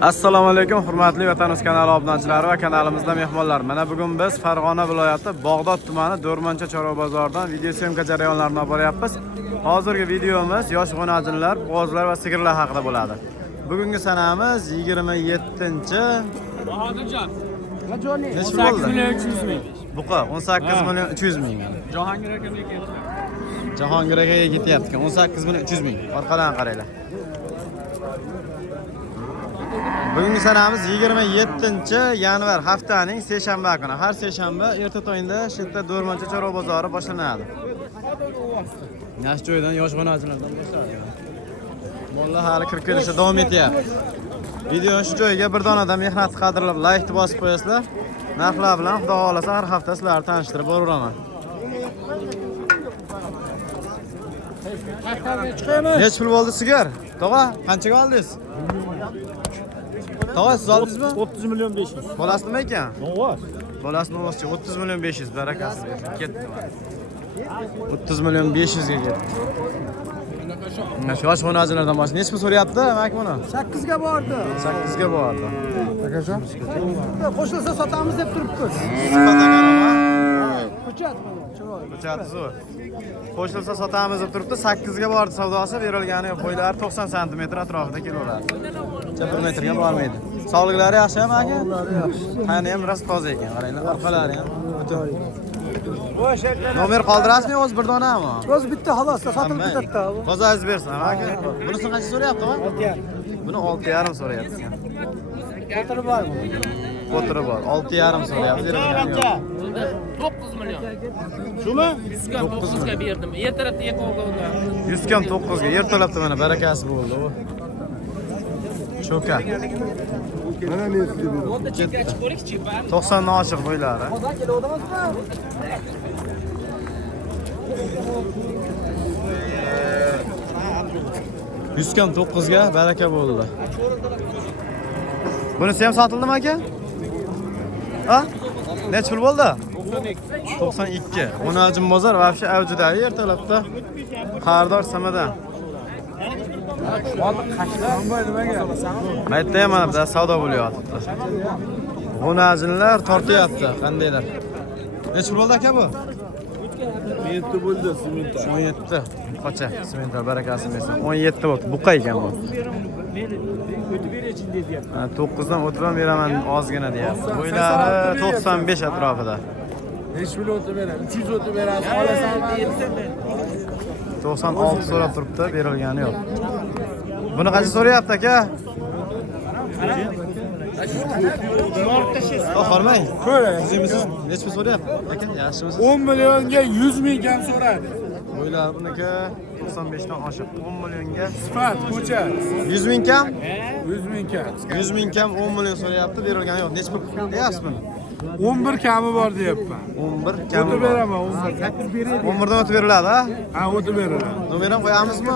Assalomu alaykum, hurmatli Vatanimiz kanali obunachilari va kanalimizda mehmonlar. Mana bugun biz Farg'ona viloyati Bog'dod tumani Do'rmoncha chorva bozoridan video syomka jarayonlarini olib boryapmiz. Hozirgi videomiz yosh g'unajinlar, qo'zlar va sigirlar haqida bo'ladi. Bugungi sanamiz 27-chi. Bahodirjon. Necha 18 million 300 ming. Buqa 18 million 300 ming. Jahongir akaga keldi. Jahongir akaga ketyapti. 18 million 300 ming. Orqadan qaranglar. Bugungi sanamiz 27-yanvar haftaning seshanba kuni. Har seshanba erta tongda shu yerda Do'rmoncha chorva bozori boshlanadi. Yosh joydan yosh g'unachilardan boshlanadi. Mollar hali kirib kelishda davom etyapti. Videoni shu joyga bir donada mehnat qadrlab like bosib qo'yasizlar. Narxlar bilan Xudo xolasa har hafta sizlarni tanishtirib boraman. Nech pul bo'ldi sigar? Tog'a, qanchaga oldingiz? Tog'a, siz oldingizmi? 30 million 500. Bolasi nima ekan? Novoz. Bolasi nomozchi 30 million 500 barakasi ketdi. 30 million 500 ga ketdi. Yosh g'unachilardan boshqa nech pul so'rayapti, mak buni? 8 ga bordi. 8 ga bordi. Akajon? Qo'shilsa sotamiz deb turibmiz. Sifat akanova. Ko'chat mana, chiroyli. Ko'chati zo'r. Qo'shilsa sotamiz deb turibdi. 8 ga bordi savdosi, berilgani qo'ylar 90 sm atrofida kilolar. 1 metrga bormaydi. Sog'liklari yaxshimi aka? Sog'liklari yaxshi. Qani ham rost toza ekan, qaranglar, orqalari ham. Nomer qoldirasizmi o'z bir donami? O'z bitta xolos, sotilib ketdi. Qo'zangiz bersin, aka. Bunisi qancha so'rayapti, ha? 6,5. Buni 6,5 so'rayapti. Qo'tiri bormi? Qo'tiri bor. 6,5 so'rayapti. 9 million. Shumi? 9 ga berdim. Ertalabda yaqoldi. 100 kam 9 ga ertalabda mana barakasi bo'ldi u. Cho'ka. Mana nesiga berdim. O'nta chekkachi bo'lik-chi, bari. 90 dan ochiq bo'ylari. Hozir kelaverdimizmi? 100 kam 9 ga baraka bo'ldi. Bunisi ham sotildimi aka? Ha? Necha pul bo'ldi? 92. G'unajin bozor vobshe avjidagi ertalabda qardor samadan. Maytda ham mana savdo bo'lyapti. G'unajinlar tortyapti, qandaylar. Necha pul bo'ldi aka bu? 17 bo'ldi, simentar. 17. Qocha, simentar barakasi bersin. 17 bo'ldi. Buqa ekan bu. O'tib berachin deyapti. 9 dan o'tib ham beraman ozgina deyapti. Bo'ylari 95 atrofida. Hech pul o'tib beradi. 300 o'tib beradi. Olasanmi? 96 so'rab turibdi, berilgani yo'q. Buni qancha so'rayapti aka? Qo'rmang. O'zingiz necha pul so'rayapti? Aka, yaxshimisiz? 10 millionga 100 ming kam so'radi. Bo'ylar buniki 95 dan oshiq. 10 millionga Sifat, ko'cha. 100 ming kam? 100 ming kam. 100 ming kam 10 million so'rayapti, berilgani yo'q. Necha pul deyapsiz buni? 11 kami bor deyapman. 11 kam. O'tib beraman, 11. 11 dan o'tib beriladi, ha? Ha, o'tib beriladi. Nomer ham qo'yamizmi?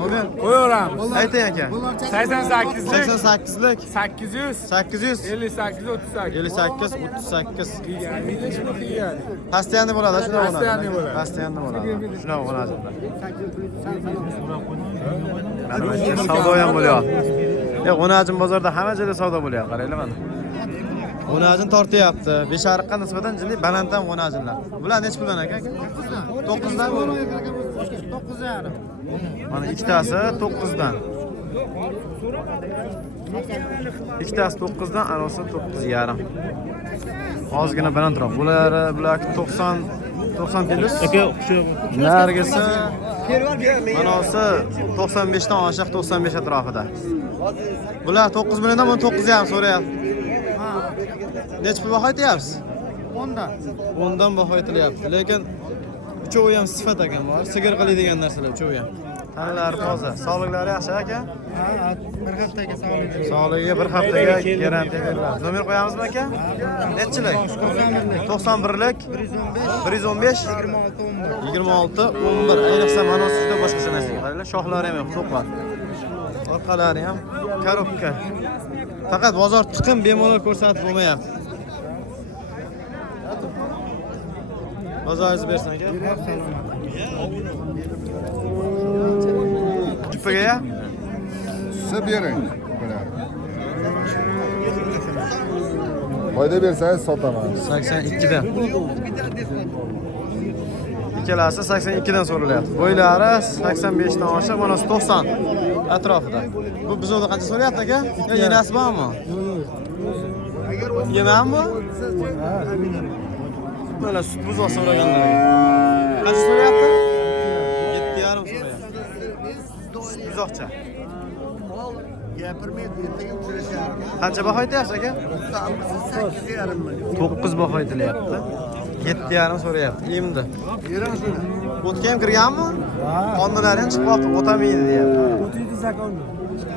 Nomer. Qo'yaveramiz. Ayting aka. 88lik 88lik 800 800 58 38. 58 38. Pastiyani bo'ladi, shuna bo'ladi. Pastiyani bo'ladi. Pastiyani bo'ladi. Shuna bo'ladi. Mana bu savdo ham bo'lyapti. G'unajin bozorda hamma joyda savdo bo'lyapti, qaranglar mana. G'unajin tortyapti. Beshariqqa nisbatan jilli baland ham g'unajinlar. Bular necha puldan aka? 9 dan. 9,5. Mana ikkitasi 9 dan. Ikkitasi 9 dan, anosi 9,5. Ozgina balandroq. Bular 90 plus. Aka, o'xshayapti. Nargisi manosi 95 dan oshiq 95 atrofida. Bular 9 milliondan buni 9,5 so'rayapti. Necha pul baho aytyapsiz? 10 dan. 10 dan baho aytilyapti. Lekin uchovi ham sifat ekan bor. Sigir qiladigan narsalar uchovi ham. Tanalari toza. Sog'liklari yaxshi aka? Ha, bir haftaga sog'liq. Sog'ligiga bir haftaga garantiya beriladi. Nomer qo'yamizmi aka? Nechilik? 91lik 115 26 11. Ayniqsa manosida boshqacha narsaga qaranglar. Shoxlari ham yo'q, to'qlar. Orqalari ham korobka. Faqat bozor tiqim bemalol ko'rsatib bo'lmayapti. Bozoringizni bersin aka. Jupaga ya? Siz bering. Foyda bersangiz sotaman. 82 dan. Ikkalasi 82 dan so'ralyapti. Bo'ylari 85 dan oshiq, mana 90 atrofida. Bu bizovda qancha so'rayapti aka? Yo, yenasi bormi? Yemanmi? Mana sut buzoq so'raganlar. Qancha so'rayapti? 7,5 so'rayapti. Buzoqcha. Qancha baho aytyapsiz aka? 9 baho aytilyapti. 7,5 so'rayapti. Endi. O'tga ham kirganmi? Qonunlari ham chiqib qoldi, o'tamaydi deyapti.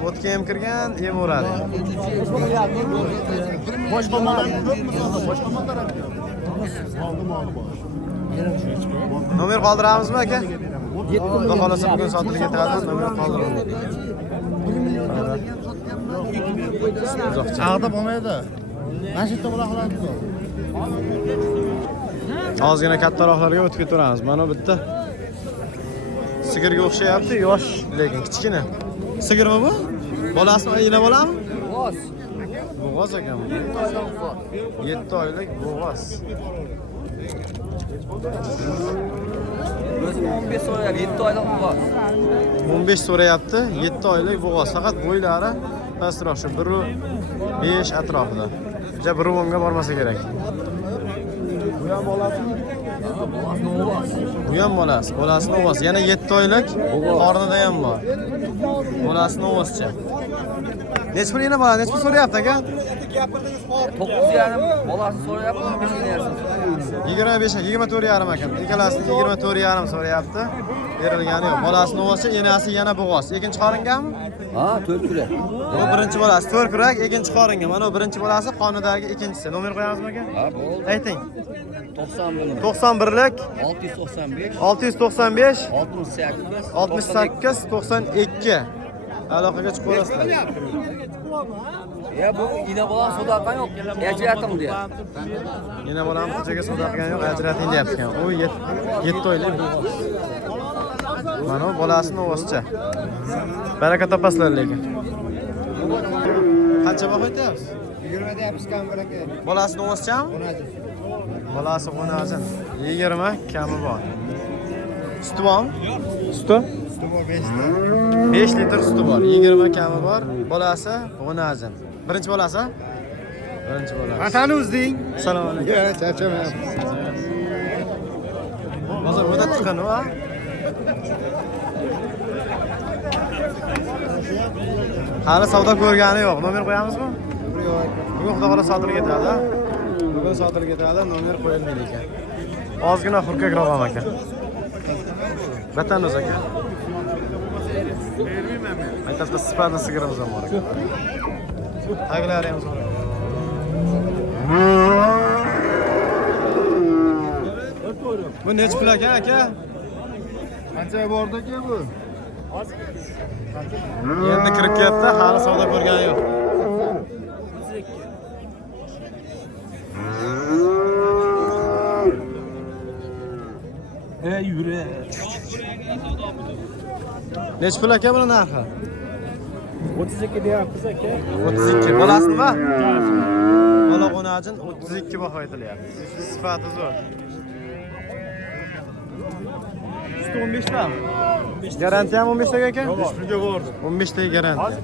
O'tga ham kirgan, em uradi. Nomer qoldiramizmi aka? Xudo xolasa bugun sotilib ketadi, nomer qoldiramiz. Ağda bo'lmaydi. Mana shu yerda bo'la qoladi. Ozgina kattaroqlarga o'tib ketaveramiz. Mana bitta sigirga o'xshayapti, yosh, lekin kichkina. Sigirmi bu? Bolasimi, ayina bolami? Bo'g'oz. Bo'g'oz ekan. 7 oylik bo'g'oz. O'zi 15 so'rayapti, 7 oylik bo'g'oz. 15 so'rayapti, 7 oylik bo'g'oz. Faqat bo'ylari pastroq shu 1.5 atrofida. Ja 1.10 ga bormasa kerak. Bu ham bolasimi? Bu ham bolasi. Bolasini o'g'oz. Yana 7 oylik qornida ham bor. Bolasini o'g'ozcha. Nech pul yana bola? Nech pul so'rayapti aka? 9,5 bolasi so'rayapti, 15 deyapsiz. 25, 24,5 ekan. Ikkalasini 24,5 so'rayapti. Berilgani yo'q. Bolasini o'g'ozcha, enasi yana bo'g'oz. Ikkinchi qoringanmi? Ha, 4 kurak. Bu birinchi bolasi 4 kurak, ikkinchi qoringa. Mana bu birinchi bolasi, qonidagi ikkinchisi. Nomer qo'yamizmi aka? Ha, bo'ldi. Ayting. 91. 91lik 695 695 68 68 92. Aloqaga chiqib olasizlar. Ya bu ina bolan sadaqa yo'q. Ajratim diye. Yana bolam ko'chaga savdo qilgan yo'q, ajrating deyapti ekan. U 7 oylik. Mana bu bolasini o'g'izcha. Baraka topasizlar lekin. Qancha baho aytyapsiz? 20 deyapsiz kam aka. Bolasini o'g'izchami? Bolasi 10 20 kami bor. Suti bormi? Suti? Suti bor 5 5 litr suti bor, 20 kami bor. Bolasi 10 Birinchi bolasi? Birinchi bolasi. Vatani o'zding. Assalomu alaykum. Yo, charchamayapsiz. Hozir o'ta chiqqan u, ha? Hali savdo ko'rgani yo'q. Nomer qo'yamizmi? Bugun xudo xohlasa sotilib ketadi. Bugun sotilib ketadi, nomer qo'yilmaydi ekan. Ozgina hurkakroq ham ekan. Vatan o'zi aka. Aytibdi sifati sigirimiz ham bor ekan. Taglari ham zo'r. Bu nech pul ekan aka? Qancha bordi aka bu? Endi kirib ketdi, hali savdo ko'rgani yo'q. Yura. Nech pul aka buni narxi? 32 deyapsiz aka. 32. Bolasimi? Bola qo'najin 32 baho aytilyapti. Sifati zo'r. 15 ta. Garantiya ham 15 taga aka? 15 pulga bordi. 15 taga garantiya.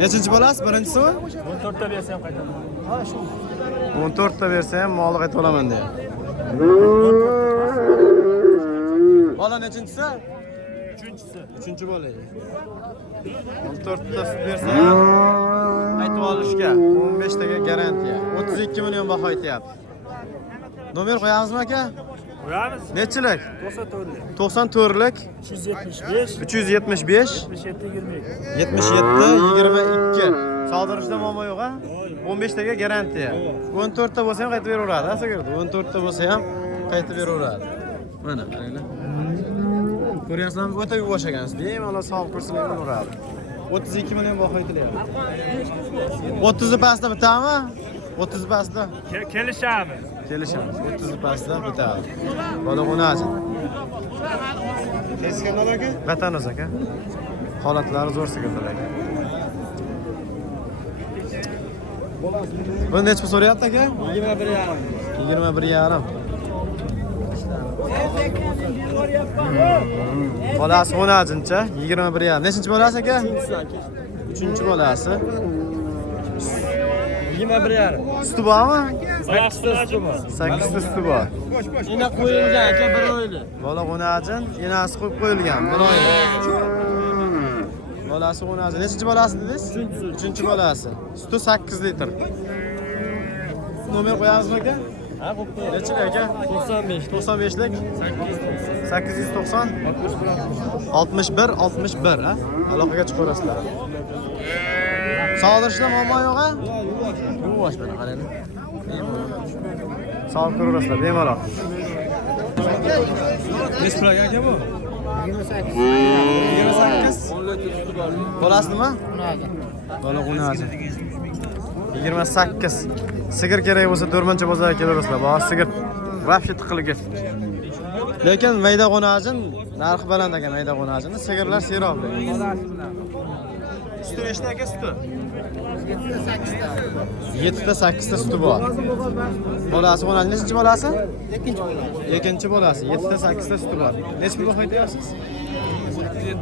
Nechinchi bolasi? Birinchisimi? 14 ta bersa ham qaytadi. Ha, shu. 14 ta bersa ham moli qaytib olaman deyapti. Bola nechinchisi? 3-chi. 3-chi bola. 14 ta sut bersa ham qaytib olishga 15 taga garantiya. 32 million baho aytyapti. Nomer qo'yamizmi aka? Qo'yamiz. Nechilik? 94lik. 94lik 375 375 77 22. Savdorishda muammo yo'q, ha? 15 taga garantiya. 14 ta bo'lsa ham qaytib beraveradi, ha, sigirni. 14 ta bo'lsa ham qaytib beraveradi. Mana, qaranglar. Ko'ryapsizlarmi? O'ta yuvosh ekansiz. Bemalol sog' ko'rsalar uradi. 32 million baho aytilyapti. 30 pastda bitami? 30 pastda. kelishamiz. Kelishamiz. 30 pastda bitadi. Bola qo'nasi. Tez kanal aka? Vatan o'zi aka. Holatlari zo'r sigirlar aka. Buni necha pul so'rayapti aka? 21,5. Bolasi 10-chi, 21,5. Nechinchi bolasi aka? 3-chi bolasi. 21,5. Suti bormi? 8 ta suti bor. 8 ta suti bor. Ina qo'yilgan aka bir oyli. Bola 10-chin, enasi qo'yib qo'yilgan. Bir oy. Bolasi 10-chi. Nechinchi bolasi dedingiz? 3-chi bolasi. Suti 8 litr. Nomer qo'yamizmi aka? Ha, qo'yib. Nechi aka? 95. 95lik 890 61 61 ha? Aloqaga chiqarasizlar. Sog'dirishda muammo yo'q-a? Yuvosh mana qarang. Sog'ib ko'rasizlar bemalol. Nech pul aka bu? 28. 28. Bolasi nima? Bola 10. 28. Sigir kerak bo'lsa 4-bozorga kelaverasizlar. Bor sigir. Вообще tiqilgan. Lekin mayda qo'najin narxi baland ekan mayda qo'najini. Sigirlar serobli. Suti nechta aka suti? 7 ta 8 ta suti bor. Bolasi qo'najin nechinchi bolasi? Ikkinchi bolasi. 7 ta 8 ta suti bor. Nech pulga qo'yayapsiz?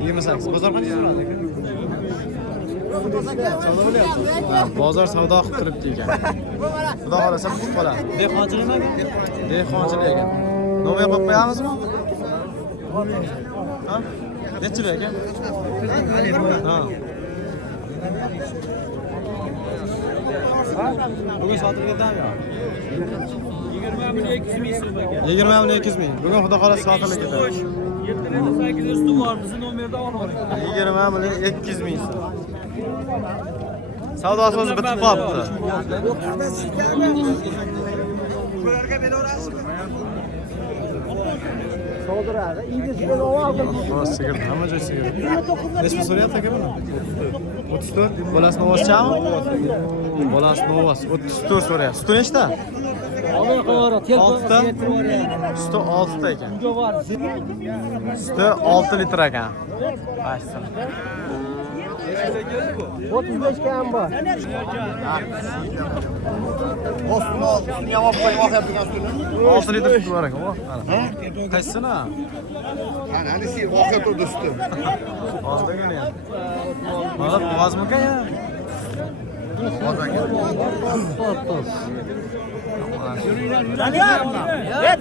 28. Bozor qancha so'radi aka? Bozor savdo qilib turibdi ekan. Xudo xolasa tutib qoladi. Dehqonchilik ekan? Dehqonchilik ekan. Nomer qo'yib qo'yamizmi? Ha? Nechilik ekan? Ha. Bugun sotib ketamiz. 20,200 ming so'm aka. 20,200 ming. Bugun xudo xolasa sotilib ketadi. 7,800 suti bor, bizni nomerda olib oling. 20,200 ming so'm. Savdosi o'zi bitib qolibdi. Bularga beraverasizmi? Savdolarga iydirishga oldim. Sigir, hamma joy sigir. Nechta so'rayapti aka buni? 34. Bolasi novoschami? Bolasi novos. 34 so'rayapti. Suti nechta? 6 ta. Suti 6 ta ekan. Suti 6 litr ekan. Aytsin. 35 kam bor. Ostini yamab qo'yib oqyapti ustini. 6 litr suti bor ekan. Qaysini? Ana sen oqyap turdi usti. Ozdagina. Mana bo'g'azmi aka ya?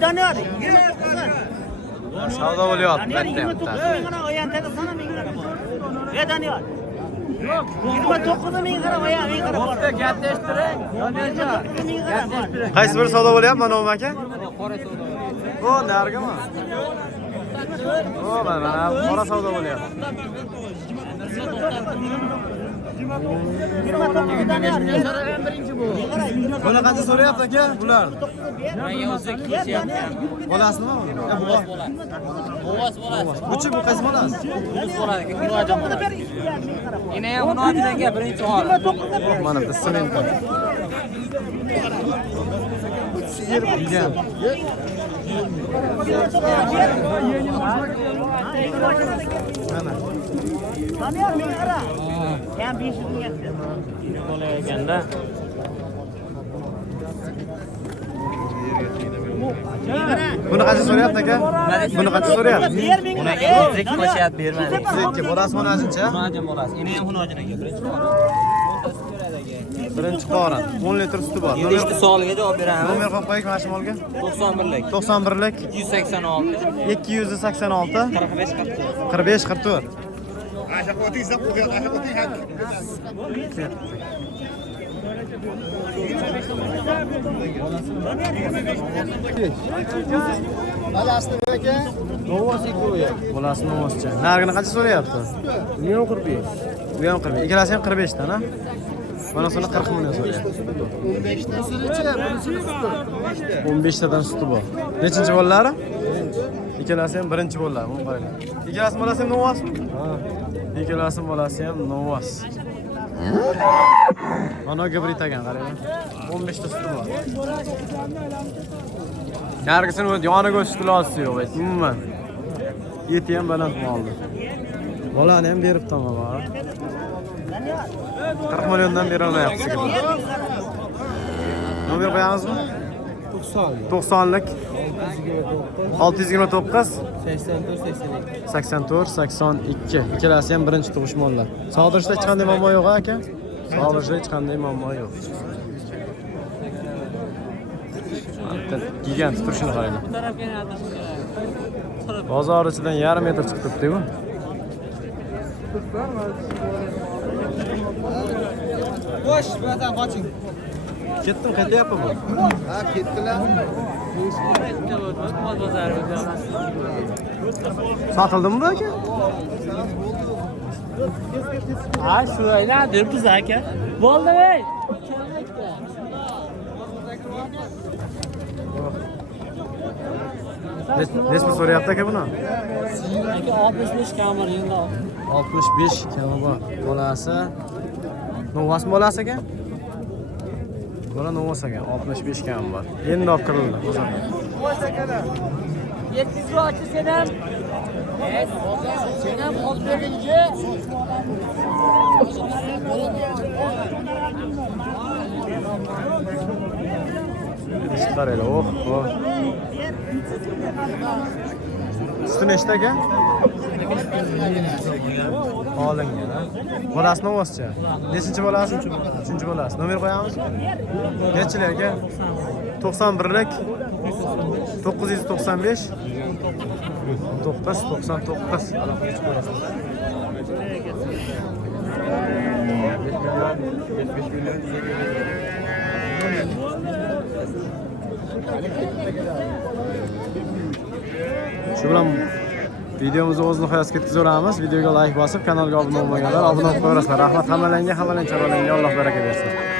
Doniyor. Savdo bo'lyapti bitta. Doniyor. 29 ming qarab, ming qarab. Bo'pti, gaplashtiring. Doniyor. Qaysi bir savdo bo'lyapti mana bu aka? O, nargimi? O, mana qora savdo bo'lyapti. 29 Doniyor. Birinchi bu. Buni qancha so'rayapti aka bular? Bolasi nima bu? Bo'g'oz bo'ladi. Buchi bu qaysi bolasi? Yana ham uni otidan birinchi hol. Mana bu silinka. Yegan. Mana. Doniyor ming qarab. Ham 500 ming yetdi. Qo'layotganda. Buni qancha so'rayapti aka? Buni qancha so'rayapti? Bunaga o'zik qo'shyapti, bermadik. Sizga bolasi monajincha? Hunojin bolasi. Yana ham hunojin aka. Birinchi qorin. 10 litr suti bor. Ishni savoliga javob beramiz. Nomer qo'yib qo'ying mana shu molga. 91lik. 91lik 286 286 45 44. 45 44. Aşağı otu izle koyuyor. Aşağı otu hak. Balasini aka. Novosik qo'yadi. Bolasi novoscha. Nargini qancha so'rayapti? 145. Bu ham 40. Ikkalasi ham 45 ta, na? Mana suni 40 million so'rayapti. 15 tasini-chi, birinchi suti. 15 tadan suti bor. Nechinchi bolalari? Ikkalasi ham birinchi bolalar, bunu qo'yinglar. Ikkalasi bolasi ham novosmi? Ha. Ikkalasi bolasi ham novos. Mana gibrid ekan, qarang. 15 ta suti bor. Nargisini yoniga o'sib qilasiz yo'q, umuman. Yeti ham baland moldi. Bolani ham berib tamam abi. 40 milyondan beri olmayapsiz. Nomer qo'yamizmi? 90lik 629 84 82. Ikkalasi ham birinchi tug'ishmonlar. Sog'dirishda hech qanday muammo yo'q aka? Sog'dirishda hech qanday muammo yo'q. Gigant turishini qaraydi. Bozor ichidan yarim metr chiqib turibdi-ku. Boş, zaten kaçın. Ketdim, qaytyapman bu. Ha, ketdilar. Sotildimi bu aka? Ha şurayla dürtüz aka. Bo'ldi ey. Nesmi so'rayapti aka buni? 65 kamera endi. 65 kami bor. Bolasi Novasmi bolasi aka? Bola Novas aka, 65 kami bor. Endi olib kirildi bozorga. 700 ochdi sen ham. Sen ham olib berguncha. Qaraylar, oh. Suti nechta aka? Olingan, ha. Bolasi Novascha. Nechinchi bolasi? 3-chi bolasi. Nomer qo'yamiz? Nechilar aka? 91lik 995 999. Shu bilan videomizni o'z nihoyasiga yetkazamiz. Videoga like bosib, kanalga obuna bo'lmaganlar obuna bo'lib qo'yasizlar. Rahmat hammalarga, hammalarning choralariga Alloh baraka bersin.